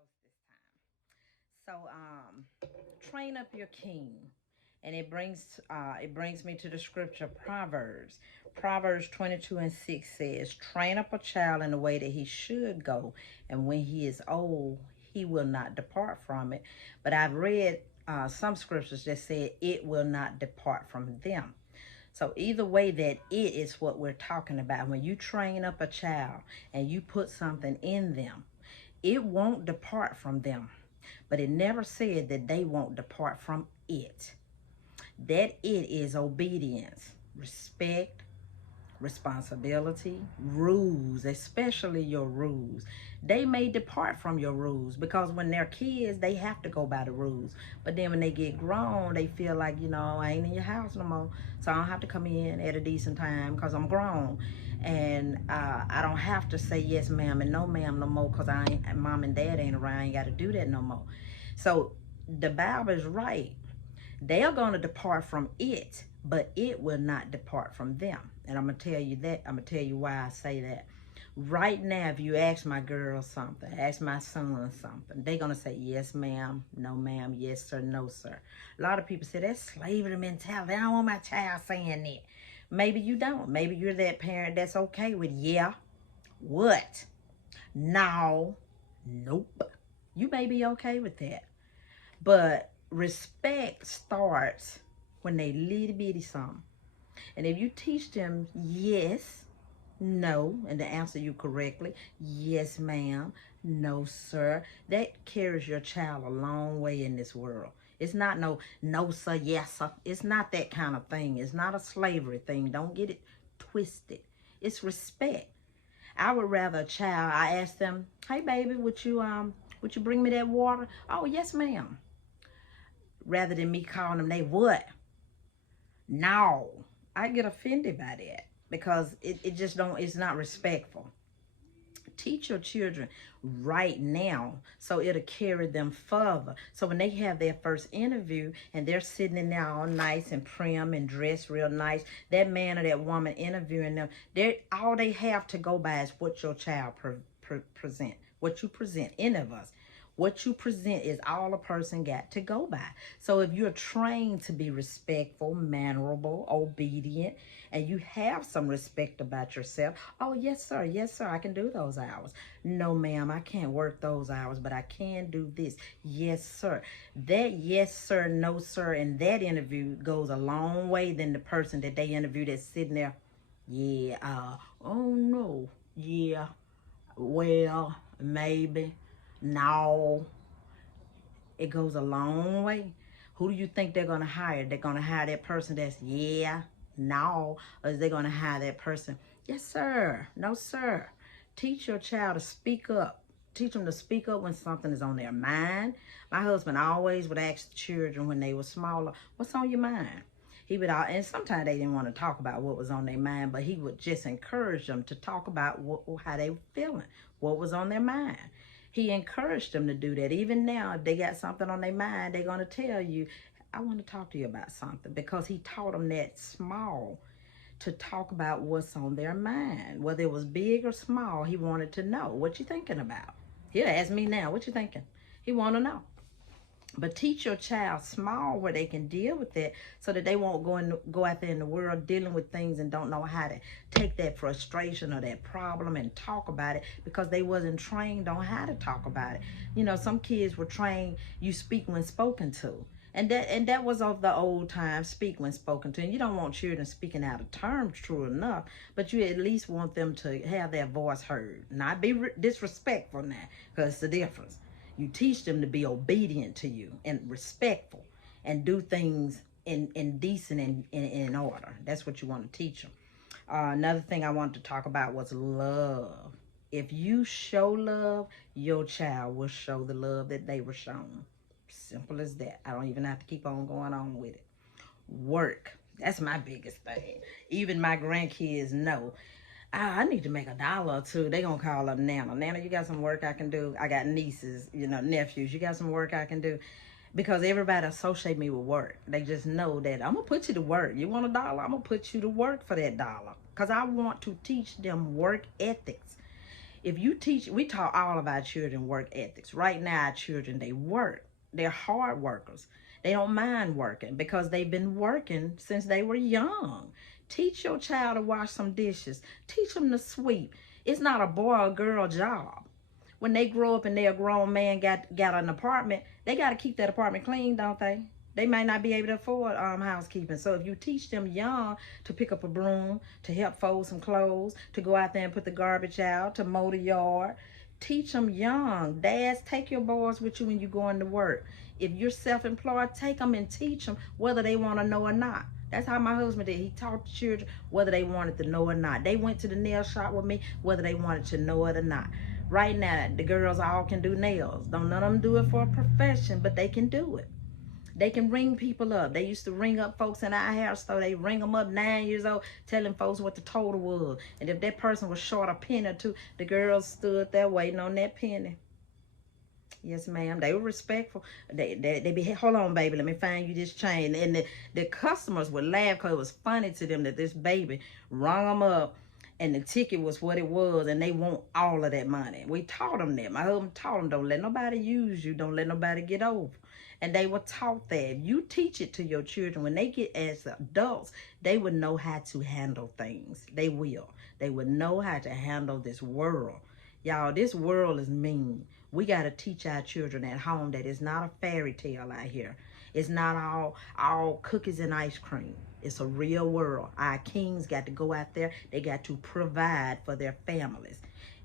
notes this time. Train up your king. And it brings me to the scripture Proverbs. Proverbs 22:6 says, train up a child in the way that he should go, and when he is old, he will not depart from it. But I've read some scriptures that said it will not depart from them. So either way, that it is what we're talking about. When you train up a child and you put something in them, it won't depart from them. But it never said that they won't depart from it. That it is obedience, respect, responsibility, rules, especially your rules. They may depart from your rules because when they're kids, they have to go by the rules. But then when they get grown, they feel like, I ain't in your house no more. So I don't have to come in at a decent time because I'm grown. And I don't have to say yes, ma'am, and no, ma'am, no more because mom and dad ain't around. I ain't got to do that no more. So the Bible is right. They are going to depart from it, but it will not depart from them. And I'm going to tell you that. I'm going to tell you why I say that. Right now, if you ask my girl something, ask my son something, they're going to say, yes, ma'am, no, ma'am, yes, sir, no, sir. A lot of people say that's slavery mentality. I don't want my child saying that. Maybe you don't. Maybe you're that parent that's okay with, yeah, what? No, nope. You may be okay with that. But respect starts when they little bitty something. And if you teach them yes, no, and to answer you correctly, yes, ma'am, no, sir, that carries your child a long way in this world. It's not no, sir, yes, sir. It's not that kind of thing. It's not a slavery thing. Don't get it twisted. It's respect. I would rather a child, I ask them, hey, baby, would you bring me that water? Oh, yes, ma'am. Rather than me calling them they what? No. I get offended by that because it just don't, it's not respectful. Teach your children right now so it'll carry them further. So when they have their first interview and they're sitting in there all nice and prim and dressed real nice, that man or that woman interviewing them, they all they have to go by is what your child present, what you present, any of us. What you present is all a person got to go by. So if you're trained to be respectful, mannerable, obedient, and you have some respect about yourself, oh, yes, sir, I can do those hours. No, ma'am, I can't work those hours, but I can do this. Yes, sir. That yes, sir, no, sir, in that interview goes a long way than the person that they interviewed that's sitting there. Yeah, oh, no, yeah, well, maybe. No, it goes a long way. Who do you think they're going to hire? They're going to hire that person that's, yeah, no. Or is they going to hire that person, yes, sir, no, sir. Teach your child to speak up. Teach them to speak up when something is on their mind. My husband always would ask the children when they were smaller, what's on your mind? He would, and sometimes they didn't want to talk about what was on their mind, but he would just encourage them to talk about how they were feeling, what was on their mind. He encouraged them to do that. Even now, if they got something on their mind, they're going to tell you, I want to talk to you about something, because he taught them that small to talk about what's on their mind. Whether it was big or small, he wanted to know, what you thinking about? He'll ask me now, what you thinking? He want to know. But teach your child small where they can deal with it so that they won't go out there in the world dealing with things and don't know how to take that frustration or that problem and talk about it because they wasn't trained on how to talk about it. Some kids were trained, you speak when spoken to. And that was of the old time, speak when spoken to. And you don't want children speaking out of term, true enough, but you at least want them to have their voice heard. Not be disrespectful now, because it's the difference. You teach them to be obedient to you and respectful and do things in decent and in order. That's what you want to teach them. Another thing I wanted to talk about was love. If you show love, your child will show the love that they were shown. Simple as that. I don't even have to keep on going on with it. Work. That's my biggest thing. Even my grandkids know. I need to make $1 or two. They gonna call up Nana. Nana, you got some work I can do? I got nieces, nephews. You got some work I can do? Because everybody associate me with work. They just know that I'm gonna put you to work. You want $1? I'm gonna put you to work for that dollar. Because I want to teach them work ethics. If you teach, we taught all of our children work ethics. Right now, our children, they work. They're hard workers. They don't mind working because they've been working since they were young. Teach your child to wash some dishes. Teach them to sweep. It's not a boy or girl job. When they grow up and they're a grown man, got an apartment, they got to keep that apartment clean, don't they? They might not be able to afford housekeeping. So if you teach them young to pick up a broom, to help fold some clothes, to go out there and put the garbage out, to mow the yard, teach them young. Dads, take your boys with you when you're going to work. If you're self-employed, take them and teach them whether they want to know or not. That's how my husband did. He taught the children whether they wanted to know or not. They went to the nail shop with me whether they wanted to know it or not. Right now, the girls all can do nails. Don't none of them do it for a profession, but they can do it. They can ring people up. They used to ring up folks in our hair store. They ring them up 9 years old, telling folks what the total was. And if that person was short a penny or two, the girls stood there waiting on that penny. Yes, ma'am. They were respectful. They be, hold on, baby, let me find you this chain. And the customers would laugh because it was funny to them that this baby rung them up and the ticket was what it was, and they want all of that money. We taught them that. My husband taught them, don't let nobody use you. Don't let nobody get over. And they were taught that. If you teach it to your children, when they get as adults, they would know how to handle things. They will. They would know how to handle this world. Y'all, this world is mean. We got to teach our children at home that it's not a fairy tale out here. It's not all cookies and ice cream. It's a real world. Our kings got to go out there. They got to provide for their families.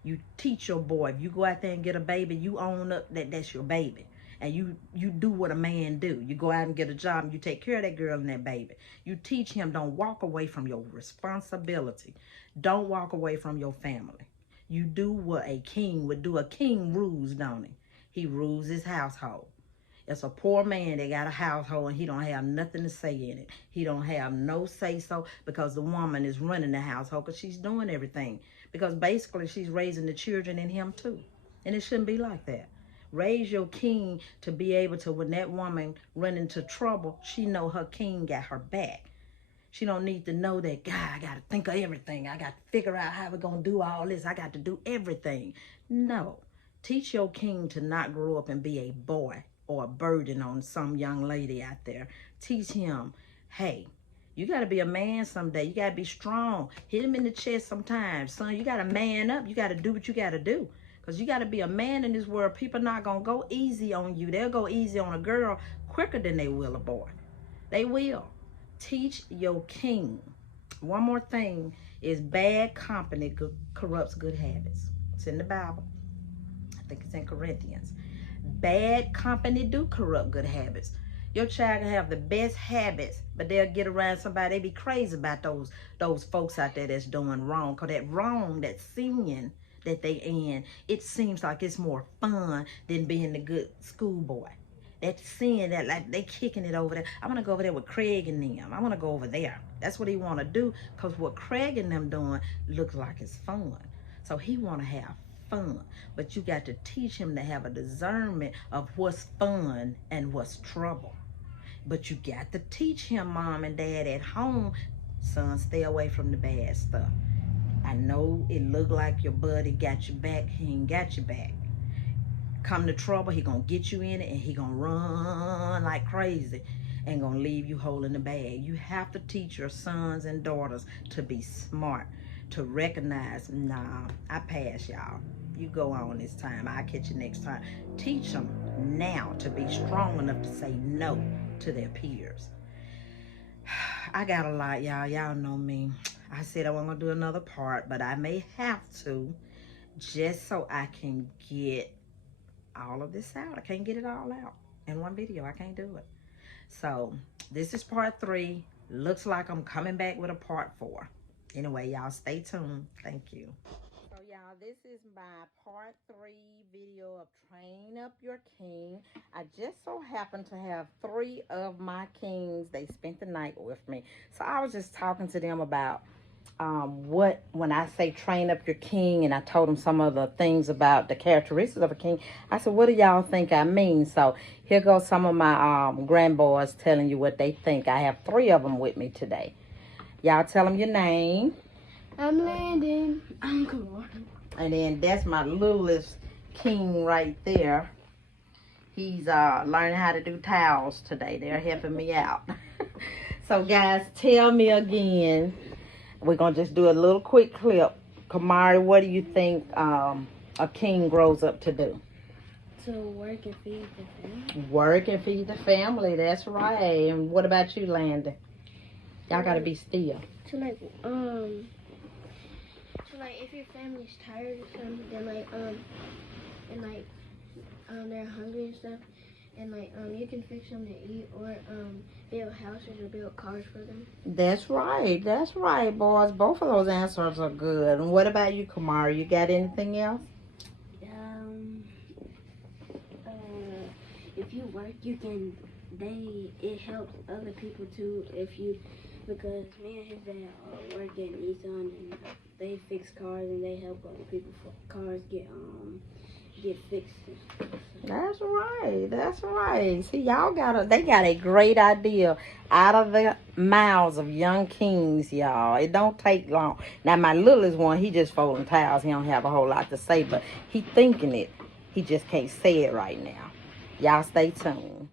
You teach your boy. If you go out there and get a baby, you own up that that's your baby. And you do what a man do. You go out and get a job and you take care of that girl and that baby. You teach him, don't walk away from your responsibility. Don't walk away from your family. You do what a king would do. A king rules, don't he? He rules his household. It's a poor man that got a household and he don't have nothing to say in it. He don't have no say so because the woman is running the household because she's doing everything. Because basically she's raising the children in him too. And it shouldn't be like that. Raise your king to be able to, when that woman run into trouble, she know her king got her back. She don't need to know that, God, I got to think of everything. I got to figure out how we're going to do all this. I got to do everything. No. Teach your king to not grow up and be a boy or a burden on some young lady out there. Teach him, hey, you got to be a man someday. You got to be strong. Hit him in the chest sometimes. Son, you got to man up. You got to do what you got to do. Because you got to be a man in this world. People not going to go easy on you. They'll go easy on a girl quicker than they will a boy. They will. Teach your king. One more thing is bad company corrupts good habits. It's in the Bible. I think it's in Corinthians. Bad company do corrupt good habits. Your child can have the best habits, but they'll get around somebody. They be crazy about those folks out there that's doing wrong. Because that wrong, that sin that they in, it seems like it's more fun than being the good schoolboy. That sin, that like they kicking it over there. I want to go over there with Craig and them. I want to go over there. That's what he want to do, because what Craig and them doing looks like it's fun. So he want to have fun. But you got to teach him to have a discernment of what's fun and what's trouble. But you got to teach him, mom and dad, at home, son, stay away from the bad stuff. I know it look like your buddy got your back. He ain't got your back. Come to trouble, he gonna get you in it and he gonna run like crazy and gonna leave you holding the bag. You have to teach your sons and daughters to be smart, to recognize, nah, I pass, y'all. You go on this time. I'll catch you next time. Teach them now to be strong enough to say no to their peers. I got a lot, y'all. Y'all know me. I said I wasn't gonna do another part, but I may have to, just so I can get all of this out. I can't get it all out in one video. I can't do it. So this is part 3. Looks like I'm coming back with a part 4. Anyway, y'all stay tuned. Thank you. So y'all, this is my part 3 video of Train Up Your King. I just so happened to have 3 of my kings. They spent the night with me. So I was just talking to them about when I say train up your king, and I told them some of the things about the characteristics of a king. I said, what do y'all think I mean? So here goes some of my grandboys telling you what they think. I have 3 of them with me today. Y'all tell them your name. I'm Landon. I'm Cool. And then that's my littlest king right there. He's learning how to do towels today. They're helping me out. So guys, tell me again. We're going to just do a little quick clip. Kamari, what do you think a king grows up to do? To work and feed the family. Work and feed the family. That's right. And what about you, Landon? Y'all got to be still. To if your family's tired or something, then they're hungry and stuff, and you can fix them to eat or build houses or build cars for them. That's right. That's right, boys. Both of those answers are good. And what about you, Kamari? You got anything else? If you work, it helps other people too. Because me and his dad work at Nissan, and they fix cars and they help other people for cars get fixed. That's right. That's right. See, they got a great idea out of the mouths of young kings, y'all. It don't take long. Now, my littlest one, he just folding towels. He don't have a whole lot to say, but he thinking it. He just can't say it right now. Y'all stay tuned.